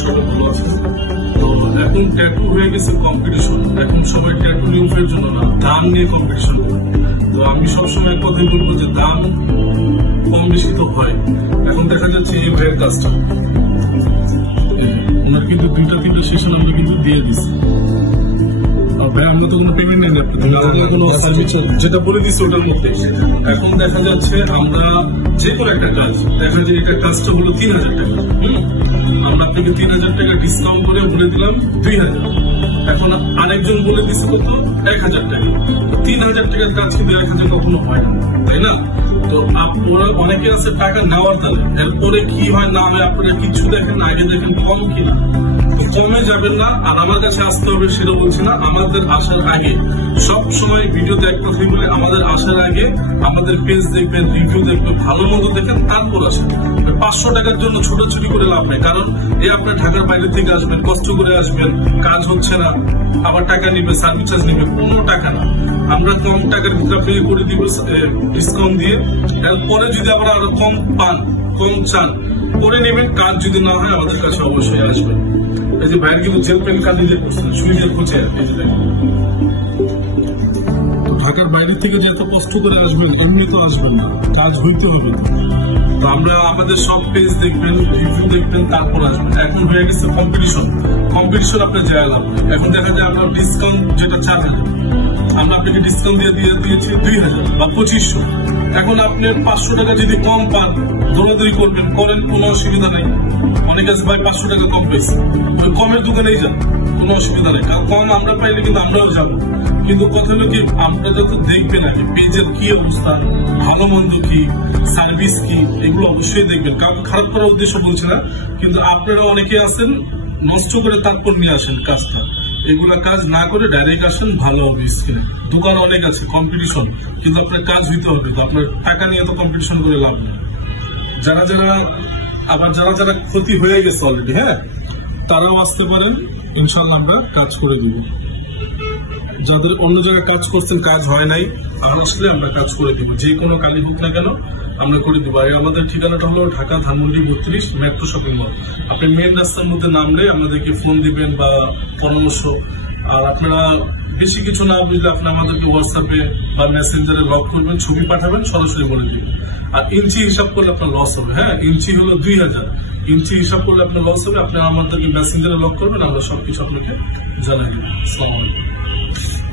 সবাই ভালো আছে। তো এখন ট্যাটু হয়ে গেছে কম্পিটিশন, এখন সবাই ট্যাটু নিউজের জন্য না, দাম নিয়ে কম্পিটিশন করে। তো আমি সবসময় কথাই বলবো যে দাম কম বেশি তো হয়। এখন দেখা যাচ্ছে এই ভাইয়ের কাজটা, ওনার কিন্তু 2-3টা সেশন আমরা কিন্তু দিয়ে দিচ্ছি। ভাই আমরা তো কোনো পেমেন্ট নেই, কোনো যেটা বলে দিচ্ছি ওটার মধ্যে। এখন দেখা যাচ্ছে আমরা যে কোনো একটা কাজ, দেখা যায় এটা কাজটা হলো 3000 টাকা, আমরা আপনাকে 3000 টাকা ডিসকাউন্ট করে বলে দিলাম 2000। এখন আরেকজন বলে দিচ্ছে কত, 1000 টাকা। 3000 টাকার কাজ কিন্তু 1000 কখনো হয় না, তাই না? তো ওরা অনেকে আছে টাকা নেওয়ার দ্বারা, এরপরে কি হয় না হয় আপনারা কিছু দেখেন, আগে দেখেন কম কিনা, কমে যাবেন না। আর আমার কাছে আসতে হবে সেটা বলছি না, আমাদের আসার আগে সব সময় ভিডিওতে এক কথাই বলে, আমাদের আসার আগে আমাদের পেজ দেখবেন, রিভিউ দেখবেন, ভালো মন্দ দেখেন, তারপর আসেন। 500 টাকার জন্য ছোটাছুটি করে লাভ নেই, কারণ আপনার ঢাকার বাইরে থেকে আসবেন, কষ্ট করে আসবেন, কাজ হচ্ছে না, আবার টাকা নিবে, সার্ভিস চার্জ নিবে, কোনো টাকা না। আমরা কম টাকার ভিতরে আপনাকে করে দিব ডিসকাউন্ট দিয়ে। এরপরে যদি আবার আরো কম পান, কম চান, করে নেবেন। কাজ যদি না হয় আমাদের কাছে অবশ্যই আসবেন। এই যে ভাইয়ের কিন্তু জেল পেন কাজ নিজে করছেন, সুইজের খুঁজে ঢাকার বাইরে থেকে যে এত কষ্ট করে আসবেন, এমনি তো আসবেন না, কাজ হইতে হবে। তো আমরা আমাদের সব পেজ দেখবেন, রিভিউ দেখবেন, তারপর আসবেন। এখন হয়ে গেছে কম্পিটিশন, কম্পিটিশন আপনার যায় লাভ। এখন দেখা যায় আপনার ডিসকাউন্ট যেটা 4000, আমরা আপনাকে ডিসকাউন্ট দিয়ে দিয়েছি 2000 বা 2500। এখন আপনি 500 টাকা যদি কম পান, দৌড়াদৌড়ি করবেন, করেন, কোনো অসুবিধা নেই। অনেক আছে ভাই 500 টাকা কম পেয়েছে, ওই কমের দোকানেই যান, কোনো অসুবিধা নেই। কারণ কম আমরা পাইলে কিন্তু আমরাও যাবো। কিন্তু কথা হলো কি, আমরা যত দেখবেন আগে পেজের কি অবস্থা, ভালো মন্দ কি, সার্ভিস কি, এগুলো অবশ্যই দেখবেন। কারণ খারাপ করার উদ্দেশ্য বলছি না, কিন্তু আপনারা অনেকে আছেন নষ্ট করে তারপর নিয়ে আসেন কাজটা। এগুলা কাজ না করে ডাইরেক্ট আসেন, ভালো হবে। স্ক্রিনে দোকান অনেক আছে, কম্পিটিশন, কিন্তু আপনার কাজ হইতে হবে। তো আপনার টাকা নিয়ে তো কম্পিটিশন করে লাভ নেই। যারা যারা ক্ষতি হয়ে গেছে অলরেডি, হ্যাঁ, তারাও আসতে পারেন, ইনশাল্লাহ আমরা কাজ করে দিব। যাদের অন্য জায়গায় কাজ করছেন, কাজ হয় নাই, তারা আসলে আমরা কাজ করে দিব। যে কোনো কালি হোক না কেন আমরা করে দিব। আর আমাদের ঠিকানাটা হলো Dhaka Dhanmondi 32 metro shopping mall. আপনি মেন রাস্তার মধ্যে নামলে আপনাদেরকে ফোন দিবেন বা পরামর্শ। আর আপনারা বেশি কিছু না বুঝলে আপনি আমাদেরকে হোয়াটসঅ্যাপে বা মেসেঞ্জারে লক করবেন, ছবি পাঠাবেন, সরাসরি বলে দিবেন। আর ইঞ্চি হিসাব করলে আপনার লস হবে। হ্যাঁ, ইঞ্চি হলো 2000, ইঞ্চি হিসাব করলে আপনার লস হবে। আপনি আমাদেরকে মেসেঞ্জারে লক করবেন, আমরা সবকিছু আপনাকে জানাই দেবো। আসসালামু আলাইকুম।